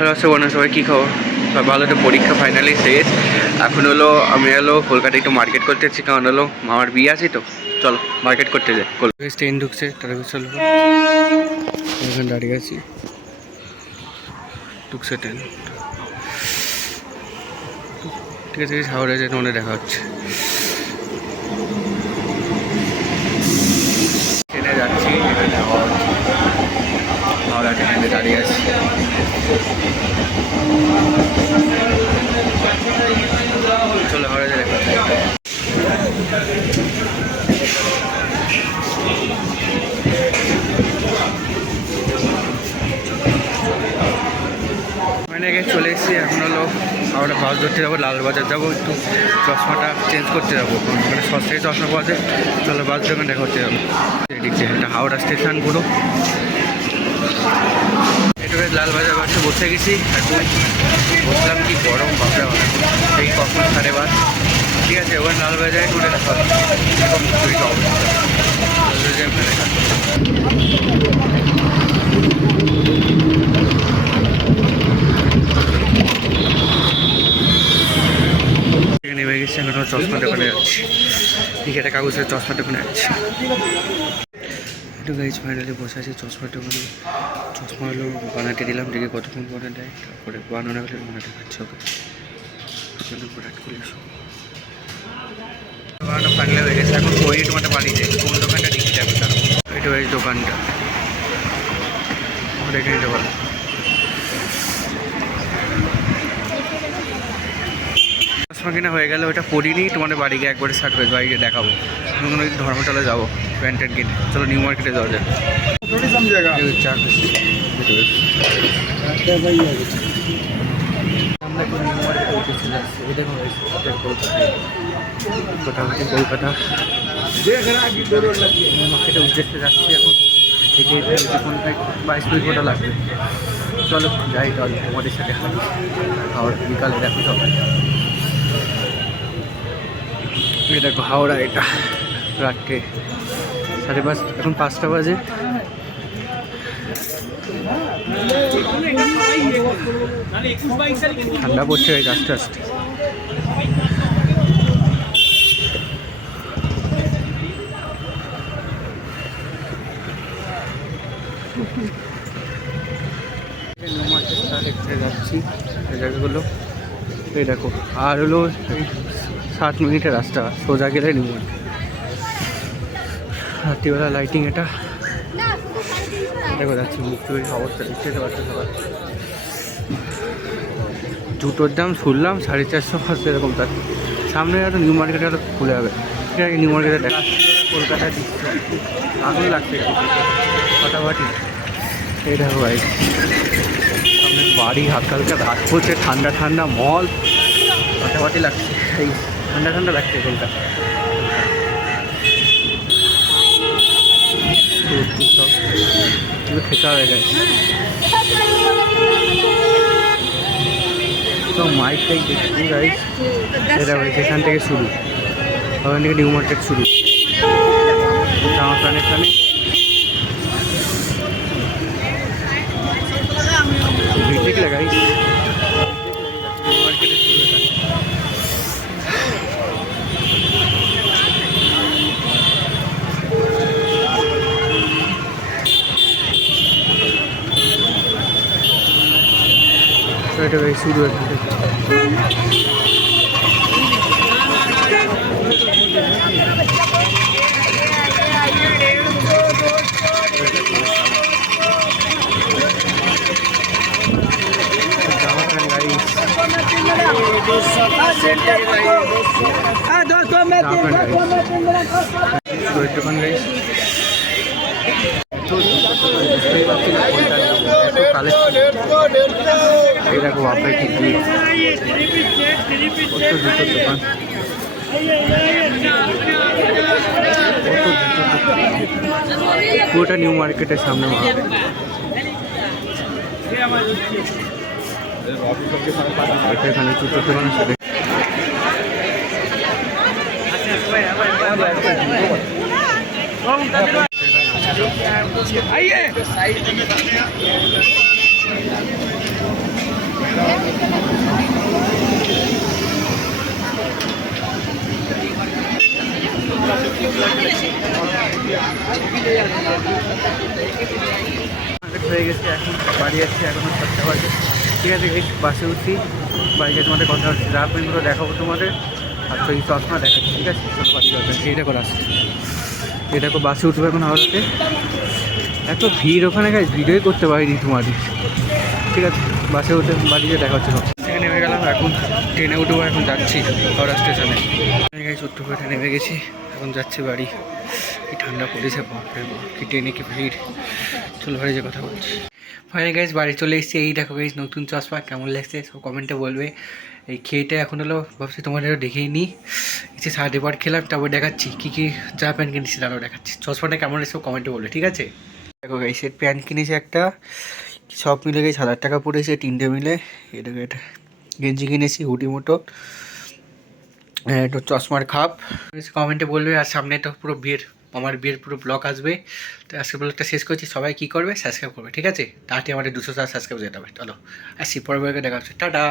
Hello বন্ধু, সবাই কী খবর? সব ভালো? তো পরীক্ষা ফাইনালি শেষ। এখন আমি কলকাতায় একটু মার্কেট করতে এসেছি, কারণ মামার বিয়ে আছে। তো চলো মার্কেট করতে যাই। কলকাতায় ট্রেন ঢুকছে, তারপর চলো এখানে দাঁড়িয়ে আছি। ঢুকছে ট্রেন, ঠিক আছে। হাওড়া যেতে মনে দেখা হচ্ছে। ট্রেনে যাচ্ছি, হাওড়া ট্রেনে দাঁড়িয়ে আছি। চলো হাওড়া যেতে দেখা হচ্ছে। চলে এসেছি। এখন হাওড়া বাস ধরতে যাবো, লালবাজার যাবো, একটু চশমাটা চেঞ্জ করতে যাবো। মানে সস্তায় চশমা পাওয়া যায়। চলো বাস দোকান দেখা করতে যাবো। এদিকে এটা হাওড়া স্টেশন পুরো। একটু লালবাজার বাসে বসে গেছি। এখন বসলাম, কি গরম বাপরে, সেই কখন 5:30। ঠিক আছে, ওখানে লালবাজারে টুটে দেখা হবে। নেমে গেছি, এখন চশমা দোকানে যাচ্ছি। ঠিক একটা কাগজের চশমা দোকানে যাচ্ছি। একটু গাইজ ফাইনালি বসে আছি চশমার দোকানে। চশমা বানাতে দিলাম, দেখে কতক্ষণ বানা দেয়। তারপরে বানানো গেলে বানাতে পারছি। ওকে বানানো ফাইনালি হয়ে গেছে। এখন ওই তোমাদের বাড়িতে কোন দোকানটা দেখি যাবে, তার এটা ওই দোকানটা দেখে নিতে পারো। চশমা কিনা হয়ে গেলে ওটা পরিনি, তোমাদের বাড়ি গিয়ে একবারে সার্ভিস বাড়িকে দেখাবো। কোনো ধর্মতলা যাবো প্যান্টের কিনে। চলো নিউ মার্কেটে যাওয়া যায়। কলকাতা মার্কেটের উদ্দেশ্যে যাচ্ছি এখন। থেকে 22 মিনিট লাগবে। চলো যাই, তাহলে তোমাদের সাথে হাওড়া বিকালে দেখো সবাই। দেখো হাওড়া, এটা রাত্রে 5:30, এখন 5টা বাজে। ঠান্ডা পড়ছে আস্তে আস্তে। দেখতে যাচ্ছি এই জায়গাগুলো। এই দেখো, আর এই 7 মিনিটের রাস্তা, সোজা গেলে নিউ মার্কেট। রাত্রিবেলা লাইটিং এটা দেখো যাচ্ছি। মুক্তি অবস্থা দেখতে পাচ্ছি সবাই। জুতোর দাম শুনলাম 450 এরকম। তার সামনে হয়তো নিউ মার্কেটে হয়তো খুলে যাবে। ঠিক আছে, নিউ মার্কেটে দেখা। কলকাতায় দিচ্ছে আগুন লাগছে ফাটাফাটি। এই দেখো ভাই, সামনে বাড়ি, হালকা হালকা রাত পড়ছে, ঠান্ডা ঠান্ডা মল, ফাটাফাটি লাগছে। এই ঠান্ডা ঠান্ডা লাগছে কলকাতা। ফেঁকা হয়ে গেছে তো মাইক টাইক দেখছি গাইস। এটা এখান থেকে শুরু, ওখান থেকে নিউ মার্কেট শুরু। জামা প্যান্ট এখানে দেখলে গাইস, নিউ মার্কেটে শুরু। এটা গাইস শুরু এখান থেকে। দেখো বাপরে কি জুতোর দোকান। পুরোটা নিউ মার্কেটের সামনে। এখানে জুতোর দোকান আছে। आइए 4টা বাজে। ঠিক আছে গাইস, বাসে উঠছি, বাড়িতে তোমাদের কথা হচ্ছে, যা পেনগুলো দেখাবো তোমাদের। আর তো এই চশমা দেখাচ্ছি, ঠিক আছে? চলো বাড়ি যাবেন। এই দেখো রাস্তা, এই দেখো বাসে উঠবো এখন হাওড়াতে। এত ভিড় ওখানে গাইস, ভিডিওই করতে পারিনি তোমাদের। ঠিক আছে, বাসে উঠে বাড়িতে দেখা হচ্ছে। সেখানে নেমে গেলাম, এখন ট্রেনে উঠবো, এখন যাচ্ছি হাওড়া স্টেশনে। গাইস উত্তরপাড়া নেমে গেছি, এখন যাচ্ছি বাড়ি। কি ঠান্ডা পড়েছে, বাপরে বাপ, কি ট্রেনে কি ভিড়। চলো বাড়ি যে কথা বলছি। ফাইনালি গাইস বাড়ি চলে এসেছি। এই দেখো গাইস নতুন চশমা, কেমন লাগছে সব কমেন্টে বলবে। এই খেয়েটা এখন হলো ভাবছি তোমাদের দেখেই নিই। এসে 8:30 খেলাম, তারপর দেখাচ্ছি কী কী যা প্যান্ট কিনেছি, তারও দেখাচ্ছি। চশমাটা কেমন লাগছে কমেন্টে বলবে, ঠিক আছে? দেখো গাইস এর প্যান্ট কিনেছি একটা, সব মিলে গেছে 1000 টাকা পড়েছে, 3টে মিলে। এটা এটা গেঞ্জি কিনেছি হুডি মতো, একটু চশমার খাপ। কমেন্টে বলবে। আর সামনে তো পুরো বিয়ের, আমার বিয়ের পুরো ব্লগ আসবে। তো আজকে ব্লগটা শেষ করছি, সবাই কী করবে, সাবস্ক্রাইব করবে, ঠিক আছে? তাড়াতাড়ি আমাদের 200 সাবস্ক্রাইব যেতে হবে। চলো আসি, পরের ব্লগে দেখা হচ্ছে, টাটা।